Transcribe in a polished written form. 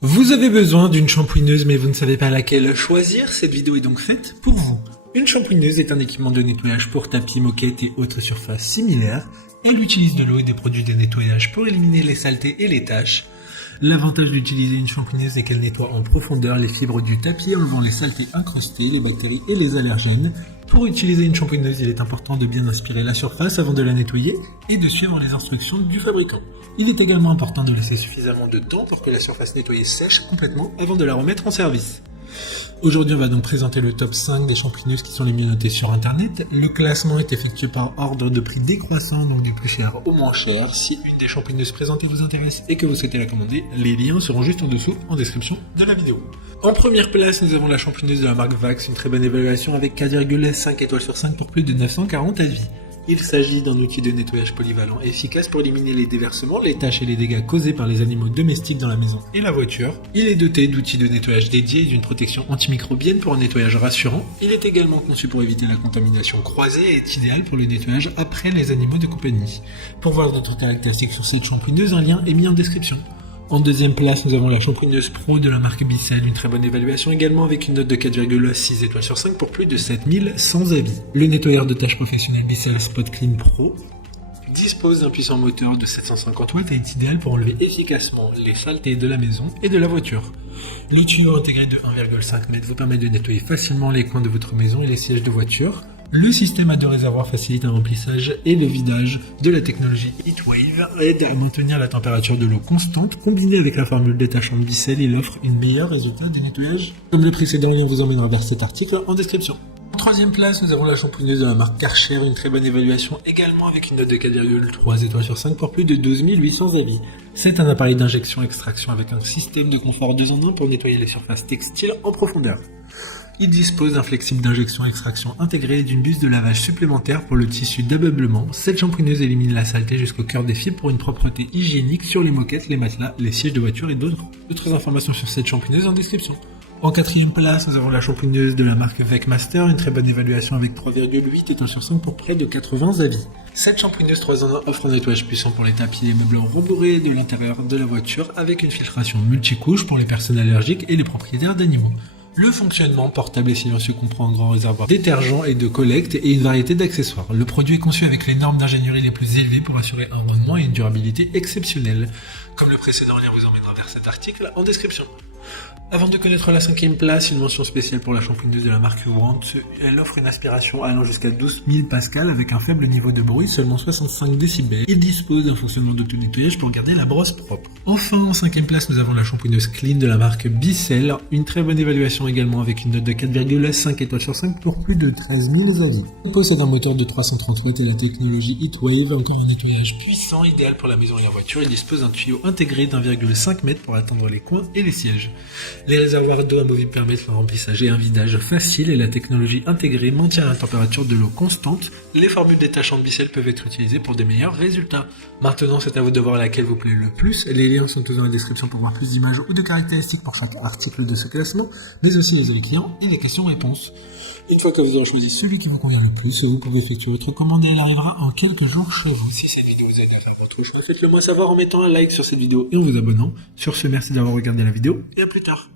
Vous avez besoin d'une shampooineuse mais vous ne savez pas laquelle choisir, cette vidéo est donc faite pour vous. Une shampooineuse est un équipement de nettoyage pour tapis, moquettes et autres surfaces similaires. Elle utilise de l'eau et des produits de nettoyage pour éliminer les saletés et les taches. L'avantage d'utiliser une shampooineuse est qu'elle nettoie en profondeur les fibres du tapis, enlevant les saletés incrustées, les bactéries et les allergènes. Pour utiliser une shampooineuse, il est important de bien aspirer la surface avant de la nettoyer et de suivre les instructions du fabricant. Il est également important de laisser suffisamment de temps pour que la surface nettoyée sèche complètement avant de la remettre en service. Aujourd'hui, on va donc présenter le top 5 des shampooineuses qui sont les mieux notées sur internet. Le classement est effectué par ordre de prix décroissant, donc du plus cher au moins cher. Si une des shampooineuses présentées vous intéresse et que vous souhaitez la commander, les liens seront juste en dessous en description de la vidéo. En première place, nous avons la shampooineuse de la marque Vax, une très bonne évaluation avec 4,5 étoiles sur 5 pour plus de 940 avis. Il s'agit d'un outil de nettoyage polyvalent efficace pour éliminer les déversements, les taches et les dégâts causés par les animaux domestiques dans la maison et la voiture. Il est doté d'outils de nettoyage dédiés et d'une protection antimicrobienne pour un nettoyage rassurant. Il est également conçu pour éviter la contamination croisée et est idéal pour le nettoyage après les animaux de compagnie. Pour voir d'autres caractéristiques sur cette shampooineuse, un lien est mis en description. En deuxième place, nous avons la shampooineuse Pro de la marque Bissell, une très bonne évaluation également avec une note de 4,6 étoiles sur 5 pour plus de 7100 avis. Le nettoyeur de tâches professionnel Bissell Spot Clean Pro dispose d'un puissant moteur de 750 watts et est idéal pour enlever efficacement les saletés de la maison et de la voiture. Le tuyau intégré de 1,5 m vous permet de nettoyer facilement les coins de votre maison et les sièges de voiture. Le système à deux réservoirs facilite un remplissage et le vidage de la technologie Heatwave aide à maintenir la température de l'eau constante. Combiné avec la formule détachante Bissell, il offre un meilleur résultat de nettoyage. Comme le précédent lien vous emmènera vers cet article en description. En troisième place, nous avons la shampooineuse de la marque Karcher, une très bonne évaluation également avec une note de 4,3 étoiles sur 5 pour plus de 12 800 avis. C'est un appareil d'injection-extraction avec un système de confort 2 en 1 pour nettoyer les surfaces textiles en profondeur. Il dispose d'un flexible d'injection-extraction intégré et d'une buse de lavage supplémentaire pour le tissu d'ameublement. Cette shampooineuse élimine la saleté jusqu'au cœur des fibres pour une propreté hygiénique sur les moquettes, les matelas, les sièges de voiture et d'autres informations sur cette shampooineuse en description. En quatrième place, nous avons la shampooineuse de la marque Vecmaster, une très bonne évaluation avec 3,8 étoiles sur 5 pour près de 80 avis. Cette shampooineuse 3 en 1 offre un nettoyage puissant pour les tapis et les meubles rembourrés de l'intérieur de la voiture avec une filtration multicouche pour les personnes allergiques et les propriétaires d'animaux. Le fonctionnement portable et silencieux comprend un grand réservoir détergent et de collecte et une variété d'accessoires. Le produit est conçu avec les normes d'ingénierie les plus élevées pour assurer un rendement et une durabilité exceptionnelle. Comme le précédent lien vous emmènera vers cet article en description. Avant de connaître la cinquième place, une mention spéciale pour la shampooineuse de la marque Warrant. Elle offre une aspiration allant jusqu'à 12 000 pascal avec un faible niveau de bruit, seulement 65 décibels. Il dispose d'un fonctionnement d'auto-nettoyage pour garder la brosse propre. Enfin, en cinquième place, nous avons la shampooineuse Clean de la marque Bissell. Une très bonne évaluation également avec une note de 4,5 étoiles sur 5 pour plus de 13 000 avis. Elle possède un moteur de 330 watts et la technologie Heatwave, encore un nettoyage puissant, idéal pour la maison et la voiture. Il dispose d'un tuyau intégré d'1,5 m pour atteindre les coins et les sièges. Les réservoirs d'eau amovibles permettent un remplissage et un vidage facile et la technologie intégrée maintient la température de l'eau constante. Les formules détachantes Bissell peuvent être utilisées pour des meilleurs résultats. Maintenant, c'est à vous de voir laquelle vous plaît le plus. Les liens sont tous dans la description pour voir plus d'images ou de caractéristiques pour chaque article de ce classement, mais aussi les avis clients et les questions-réponses. Une fois que vous aurez choisi celui qui vous convient le plus, vous pouvez effectuer votre commande et elle arrivera en quelques jours chez vous. Si cette vidéo vous aide à faire votre choix, faites-le moi savoir en mettant un like sur cette vidéo et en vous abonnant. Sur ce, merci d'avoir regardé la vidéo et à plus tard.